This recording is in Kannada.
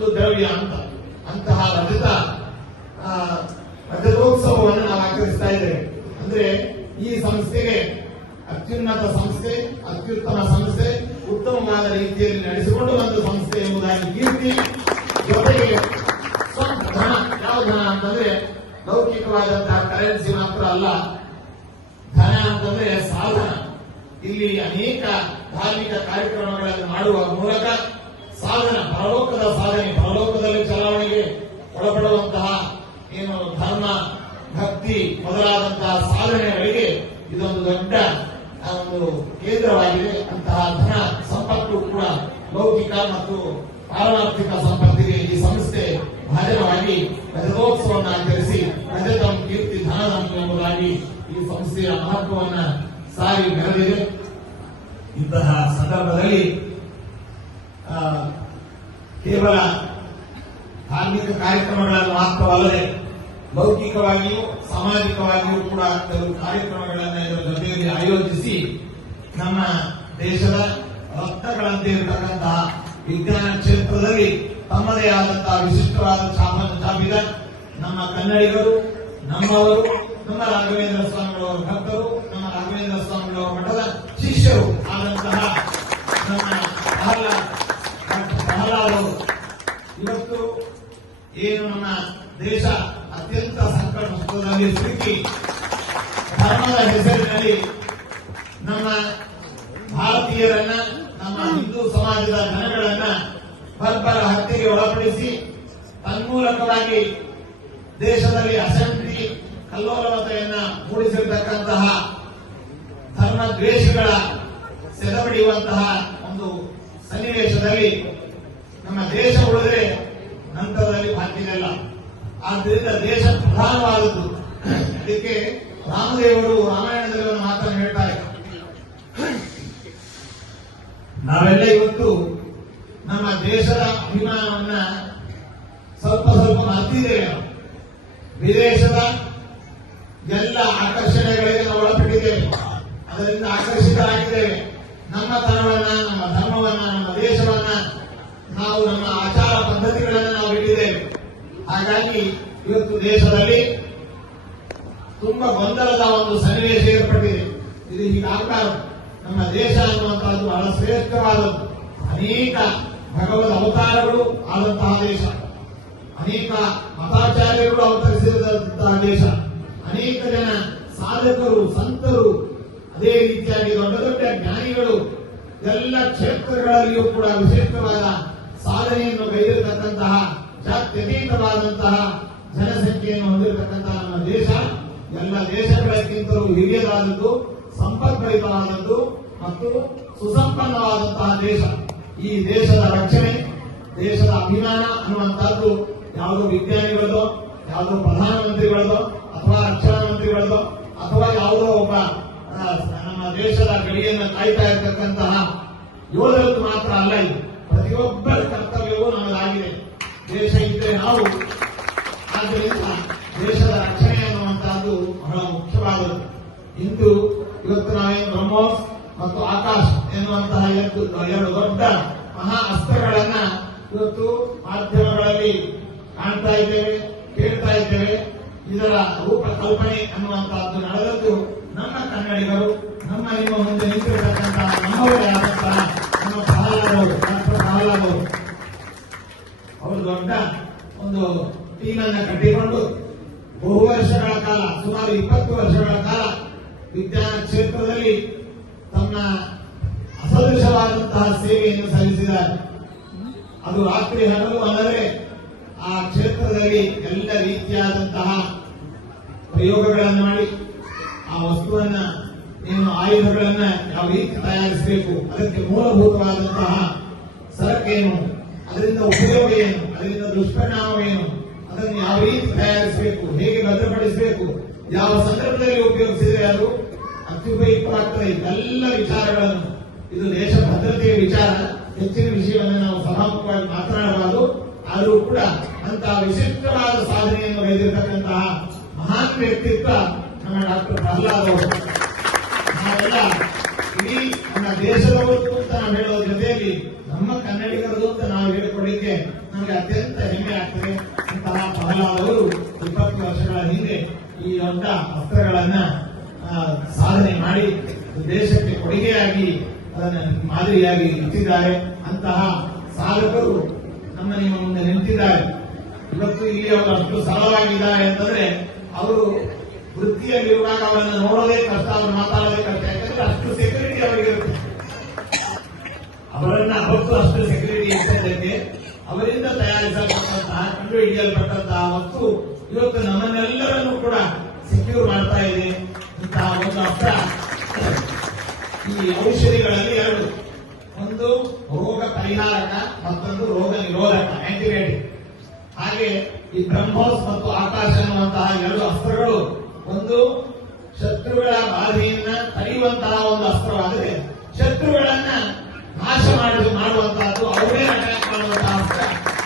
ಒಂದು ದ್ರವ್ಯ ಅಂತ. ಅಂತಹ ರಜತೋತ್ಸವವನ್ನು ನಾವು ಆಚರಿಸ್ತಾ ಇದ್ದೇವೆ. ಅಂದ್ರೆ ಈ ಸಂಸ್ಥೆಗೆ ಅತ್ಯುನ್ನತ ಸಂಸ್ಥೆ, ಅತ್ಯುತ್ತಮ ಸಂಸ್ಥೆ, ಉತ್ತಮವಾದ ರೀತಿಯಲ್ಲಿ ನಡೆಸಿಕೊಂಡು ಬಂದ ಸಂಸ್ಥೆ ಎಂಬುದಾಗಿ ಕೀರ್ತಿ. ಜೊತೆಗೆ ಸ್ವಂತ ಧನ, ಯಾವ ಧನ ಅಂತಂದ್ರೆ ಲೌಕಿಕವಾದಂತಹ ಕರೆನ್ಸಿ ಮಾತ್ರ ಅಲ್ಲ, ಧನ ಅಂತಂದ್ರೆ ಸಾಧನ. ಇಲ್ಲಿ ಅನೇಕ ಧಾರ್ಮಿಕ ಕಾರ್ಯಕ್ರಮಗಳನ್ನು ಮಾಡುವ ಮೂಲಕ ಸಾಧನ, ಪರಲೋಕದ ಸಾಧನೆ, ಪರಲೋಕದಲ್ಲಿ ಚಲಾವಣೆಗೆ ಒಳಪಡುವಂತಹ ಏನು ಧರ್ಮ, ಭಕ್ತಿ ಮೊದಲಾದಂತಹ ಸಾಧನೆಗಳಿಗೆ ಇದೊಂದು ದೊಡ್ಡ ಒಂದು ಕೇಂದ್ರವಾಗಿದೆ. ಅಂತಹ ಧನ ಸಂಪತ್ತು ಕೂಡ ಲೌಕಿಕ ಮತ್ತು ಪಾರಮಾರ್ಥಿಕ ಸಂಪತ್ತಿಗೆ ಈ ಸಂಸ್ಥೆ ಭಾಜನವಾಗಿ ರಜತೋತ್ಸವವನ್ನು ಆಚರಿಸಿ ರಜತಂ ಕೀರ್ತಿ ಧನದಂ ಎಂಬುದಾಗಿ ಈ ಸಂಸ್ಥೆಯ ಮಹತ್ವವನ್ನು ಸಾರಿ ಮೆರೆದಿದೆ. ಇಂತಹ ಸಂದರ್ಭದಲ್ಲಿ ಕೇವಲ ಧಾರ್ಮಿಕ ಕಾರ್ಯಕ್ರಮಗಳನ್ನು ಮಾತ್ರವಲ್ಲದೆ ಲೌಕಿಕವಾಗಿಯೂ ಸಾಮಾಜಿಕವಾಗಿಯೂ ಕೂಡ ಕೆಲವು ಕಾರ್ಯಕ್ರಮಗಳನ್ನು ಇದರ ಜೊತೆಯಲ್ಲಿ ಆಯೋಜಿಸಿ ನಮ್ಮ ದೇಶದ ರತ್ನಗಳಂತೆ ಇರತಕ್ಕಂತಹ ವಿಜ್ಞಾನ ಕ್ಷೇತ್ರದಲ್ಲಿ ತಮ್ಮದೇ ಆದಂತಹ ವಿಶಿಷ್ಟವಾದ ಛಾಪನ್ನು ಛಾಪಿದ ನಮ್ಮ ಕನ್ನಡಿಗರು, ನಮ್ಮವರು, ನಮ್ಮ ರಾಘವೇಂದ್ರ ಸ್ವಾಮಿಗಳವರ ಭಕ್ತರು, ನಮ್ಮ ರಾಘವೇಂದ್ರ ಸ್ವಾಮಿಗಳವರ ಮಠದ ಶಿಷ್ಯರು ಆದಂತಹ ನಮ್ಮ ಪ್ರಹ್ಲಾದರು ಇವತ್ತು ಏನು ನಮ್ಮ ದೇಶ ಅತ್ಯಂತ ಸಂಕಷ್ಟದಲ್ಲಿ ಸಿಕ್ಕಿ ಧರ್ಮದ ಹೆಸರಿನಲ್ಲಿ ನಮ್ಮ ಭಾರತೀಯರನ್ನ, ನಮ್ಮ ಹಿಂದೂ ಸಮಾಜದ ಜನಗಳನ್ನ ಬರ್ಬರ ಹತ್ಯೆಗೆ ಒಳಪಡಿಸಿ ತನ್ಮೂಲಕವಾಗಿ ದೇಶದಲ್ಲಿ ಅಶಾಂತಿ, ಕಲ್ಲೋಲವತೆಯನ್ನ ಮೂಡಿಸಿರ್ತಕ್ಕಂತಹ ಧರ್ಮ ದ್ವೇಷಗಳ ಸೆದಬಡಿಯುವಂತಹ ಒಂದು ಸನ್ನಿವೇಶದಲ್ಲಿ ನಮ್ಮ ದೇಶ ಉಳಿದ್ರೆ ನಂತರದಲ್ಲಿ ಬಾಕಿದೆಲ್ಲ. ಆದ್ದರಿಂದ ದೇಶ ಪ್ರಧಾನವಾದದ್ದು. ಅದಕ್ಕೆ ರಾಮದೇವರು ರಾಮಾಯಣದಲ್ಲಿ ಒಂದು ಮಾತನ್ನು ಹೇಳ್ತಾರೆ, ನಾವೆಲ್ಲ ಇವತ್ತು ನಮ್ಮ ದೇಶದ ಅಭಿಮಾನವನ್ನ ಸ್ವಲ್ಪ ಸ್ವಲ್ಪ ಮರ್ತಿದ್ದೇವೆ. ವಿದೇಶದ ಎಲ್ಲ ಆಕರ್ಷಣೆಗಳಿಗೆ ನಾವು ಒಳಪಟ್ಟಿದ್ದೇವೆ, ಅದರಿಂದ ಆಕರ್ಷಿತರಾಗಿದ್ದೇವೆ. ನಮ್ಮ ತನವನ್ನ, ನಮ್ಮ ಧರ್ಮವನ್ನ, ನಮ್ಮ ದೇಶವನ್ನ ನಾವು, ನಮ್ಮ ಆಚಾರ ಪದ್ಧತಿಗಳನ್ನು ನಾವು ಬಿಟ್ಟಿದ್ದೇವೆ. ಹಾಗಾಗಿ ಇವತ್ತು ದೇಶದಲ್ಲಿ ತುಂಬಾ ಗೊಂದಲದ ಒಂದು ಸನ್ನಿವೇಶ ಏರ್ಪಟ್ಟಿದೆ. ಇದು ಹೀಗಾಗಬಾರದು. ನಮ್ಮ ದೇಶ ಅನ್ನುವಂತಹದ್ದು ಬಹಳ ಶ್ರೇಷ್ಠವಾದದ್ದು. ಅನೇಕ ಭಗವದ್ ಅವತಾರಗಳು ಆದಂತಹ ದೇಶ, ಅನೇಕ ಮತಾಚಾರ್ಯಗಳು ಅವತರಿಸಿದಂತಹ ದೇಶ, ಅನೇಕ ಜನ ಸಾಧಕರು, ಸಂತರು, ಅದೇ ರೀತಿಯಾಗಿ ದೊಡ್ಡ ದೊಡ್ಡ ಜ್ಞಾನಿಗಳು ಎಲ್ಲ ಕ್ಷೇತ್ರಗಳಲ್ಲಿಯೂ ಕೂಡ ವಿಶಿಷ್ಟವಾದ ಸಾಧನೆಯನ್ನು ಗೈದಿರತಕ್ಕಂತಹ ಜಾತ್ಯತೀತವಾದಂತಹ ಜನಸಂಖ್ಯೆಯನ್ನು ಹೊಂದಿರತಕ್ಕಂತಹ ನಮ್ಮ ದೇಶ ಎಲ್ಲ ದೇಶಗಳಕ್ಕಿಂತಲೂ ಹಿರಿಯದಾದದ್ದು, ಸಂಪದ್ಭರಿತವಾದದ್ದು ಮತ್ತು ಸುಸಂಪನ್ನವಾದಂತಹ ದೇಶ. ಈ ದೇಶದ ರಕ್ಷಣೆ, ದೇಶದ ಅಭಿಮಾನ ಅನ್ನುವಂತಹದ್ದು ಯಾವುದೋ ವಿಜ್ಞಾನಿಗಳದೋ, ಯಾವುದೋ ಪ್ರಧಾನಮಂತ್ರಿಗಳದೋ, ಅಥವಾ ರಕ್ಷಣಾ ಮಂತ್ರಿಗಳದೋ, ಅಥವಾ ಯಾವುದೋ ಒಬ್ಬ ನಮ್ಮ ದೇಶದ ಗಡಿಯನ್ನು ಕಾಯ್ತಾ ಇರತಕ್ಕಂತಹ ಯೋಧರದ್ದು ಮಾತ್ರ ಅಲ್ಲ. ಇದು ಪ್ರತಿಯೊಬ್ಬರ ಕರ್ತವ್ಯವೂ ನಮ್ಮದಾಗಿದೆ. ದೇಶ ಇದ್ದರೆ ನಾವು, ಆದ್ದರಿಂದ ದೇಶದ ರಕ್ಷಣೆ ಅನ್ನುವಂತಹದ್ದು ಬಹಳ ಮುಖ್ಯವಾದದ್ದು. ಇಂದು ಇವತ್ತು ನಾವೇನು ಬ್ರಹ್ಮೋಸ್ ಮತ್ತು ಆಕಾಶ್ ಎನ್ನುವಂತಹ ಎರಡು ದೊಡ್ಡ ಮಹಾ ಅಸ್ತ್ರಗಳನ್ನ ಇವತ್ತು ಮಾಧ್ಯಮಗಳಲ್ಲಿ ಕಾಣ್ತಾ ಇದ್ದೇವೆ, ಕೇಳ್ತಾ ಇದ್ದೇವೆ. ಇದರ ರೂಪಕಲ್ಪನೆ ಅನ್ನುವಂತಹದ್ದು ನಡೆದದ್ದು ನಮ್ಮ ಕನ್ನಡಿಗರು, ನಿಮ್ಮ ಮುಂದೆ ನಿಂತಿರತಕ್ಕಂತಹ ನಮ್ಮವರೇ ಆದಂತಹ ನಮ್ಮ ಪ್ರಹ್ಲಾದವರು ಅವರು ದೊಡ್ಡ ಒಂದು ಟೀಮನ್ನ ಕಟ್ಟಿಕೊಂಡು ಬಹು ವರ್ಷಗಳ ಕಾಲ, ಸುಮಾರು 20 ವರ್ಷಗಳ ಕಾಲ ವಿಜ್ಞಾನ ಕ್ಷೇತ್ರದಲ್ಲಿ ತಮ್ಮ ಅಸದೃಶವಾದಂತಹ ಸೇವೆಯನ್ನು ಸಲ್ಲಿಸಿದ್ದಾರೆ. ಅದು ರಾತ್ರಿ ಹಗಲು ಅಲ್ಲದೆ ಆ ಕ್ಷೇತ್ರದಲ್ಲಿ ಎಲ್ಲ ರೀತಿಯಾದಂತಹ ಪ್ರಯೋಗಗಳನ್ನು ಮಾಡಿ ಆ ವಸ್ತುವನ್ನ, ಏನು ಆಯುಧಗಳನ್ನ ಯಾವ ರೀತಿ ತಯಾರಿಸಬೇಕು, ಅದಕ್ಕೆ ಮೂಲಭೂತವಾದಂತಹ ಸರಕೇನು, ಅದರಿಂದ ಉಪಯೋಗ ಏನು, ಅದರಿಂದ ದುಷ್ಪರಿಣಾಮವೇನು, ಅದನ್ನು ಯಾವ ರೀತಿ ತಯಾರಿಸಬೇಕು, ಹೇಗೆ ಭದ್ರಪಡಿಸಬೇಕು, ಯಾವ ಸಂದರ್ಭದಲ್ಲಿ ಉಪಯೋಗಿಸಿದರೆ ಅದು ಅತ್ಯುಪಯುಕ್ತವಾಗ್ತದೆ, ಎಲ್ಲ ವಿಚಾರಗಳನ್ನು, ಇದು ದೇಶ ಭದ್ರತೆಯ ವಿಚಾರ. ಹೆಚ್ಚಿನ ವಿಷಯವನ್ನು ನಾವು ಸಭಾಮುಖವಾಗಿ ಮಾತನಾಡಬಾರದು. ಆದರೂ ಕೂಡ ಅಂತಹ ವಿಶಿಷ್ಟವಾದ ಸಾಧನೆಯನ್ನು ಗೈದಿರತಕ್ಕಂತಹ ಮಹಾನ್ ವ್ಯಕ್ತಿತ್ವ ನಮ್ಮ ಡಾಕ್ಟರ್ ಪ್ರಹ್ಲಾದ್ ಅವರು. ನಾವೆಲ್ಲ ಇಡೀ ನಮ್ಮ ದೇಶದವರು ಅಂತ ನಾವು ಹೇಳೋದ್ರ ಜೊತೆಯಲ್ಲಿ ನಮ್ಮ ಕನ್ನಡಿಗರದು ಅಂತ ನಾವು ಹೇಳಿಕೊಳ್ಳಿಕ್ಕೆ ನಮಗೆ ಅತ್ಯಂತ ಹೆಮ್ಮೆ ಆಗ್ತದೆ. ಇಂತಹ ಪ್ರಹ್ಲಾದವರು 20 ವರ್ಷಗಳ ಹಿಂದೆ ಈ ದೊಡ್ಡ ಅಸ್ತ್ರಗಳನ್ನ ಸಾಧನೆ ಮಾಡಿ ದೇಶಕ್ಕೆ ಕೊಡುಗೆಯಾಗಿ ಅದನ್ನು ಮಾದರಿಯಾಗಿ ಇಟ್ಟಿದ್ದಾರೆ. ಅಂತಹ ಸಾಧಕರು ನಮ್ಮ ನಿಮ್ಮ ಮುಂದೆ ನಿಂತಿದ್ದಾರೆ. ಇವತ್ತು ಇಲ್ಲಿ ಅವರು ಅಷ್ಟು ಸರಳವಾಗಿದ್ದಾರೆ ಅಂತಂದ್ರೆ ಅವರು ವೃತ್ತಿಯಲ್ಲಿರುವಾಗ ಅವರನ್ನು ನೋಡೋದೇ ಕಷ್ಟ, ಅವರು ಮಾತಾಡೋದೇ ಕಷ್ಟ. ಯಾಕಂದ್ರೆ ಅಷ್ಟು ಸೆಕ್ಯೂರಿಟಿ ಅವರಿಗಿರುತ್ತೆ. ಅವರನ್ನ ಅವತ್ತು ಅಷ್ಟು ಸೆಕ್ಯೂರಿಟಿ ಇರ್ತದಕ್ಕೆ ಅವರಿಂದ ತಯಾರಿಸಲ್ಪಟ್ಟಂತಹ ಕಂಡು ಹಿಡಿಯಲ್ಪಟ್ಟಂತಹ ವಸ್ತು ಇವತ್ತು ನಮ್ಮನ್ನೆಲ್ಲರನ್ನು ಕೂಡ ಸೆಕ್ಯೂರ್ ಮಾಡ್ತಾ ಇದೆ. ಇಂತಹ ಒಂದು ಅಸ್ತ್ರ ಈ ಔಷಧಿಗಳಲ್ಲಿ ಎರಡು, ಒಂದು ರೋಗ ಪರಿಹಾರಕ, ಮತ್ತೊಂದು ರೋಗ ನಿರೋಧಕ, ಆಂಟಿಬಯೋಟಿಕ್. ಹಾಗೆ ಈ ಬ್ರಹ್ಮೋಸ್ ಮತ್ತು ಆಕಾಶ ಅನ್ನುವಂತಹ ಎರಡು ಅಸ್ತ್ರಗಳು ಒಂದು ಶತ್ರುಗಳ ಬಾಧೆಯನ್ನ ತಡೆಯುವಂತಹ ಒಂದು ಅಸ್ತ್ರವಾದರೆ ಶತ್ರುಗಳನ್ನ ನಾಶ ಮಾಡುವಂತಹದ್ದು, ಅವರೇ ಅಟ್ಯಾಕ್ ಮಾಡುವಂತಹ ಅಸ್ತ್ರ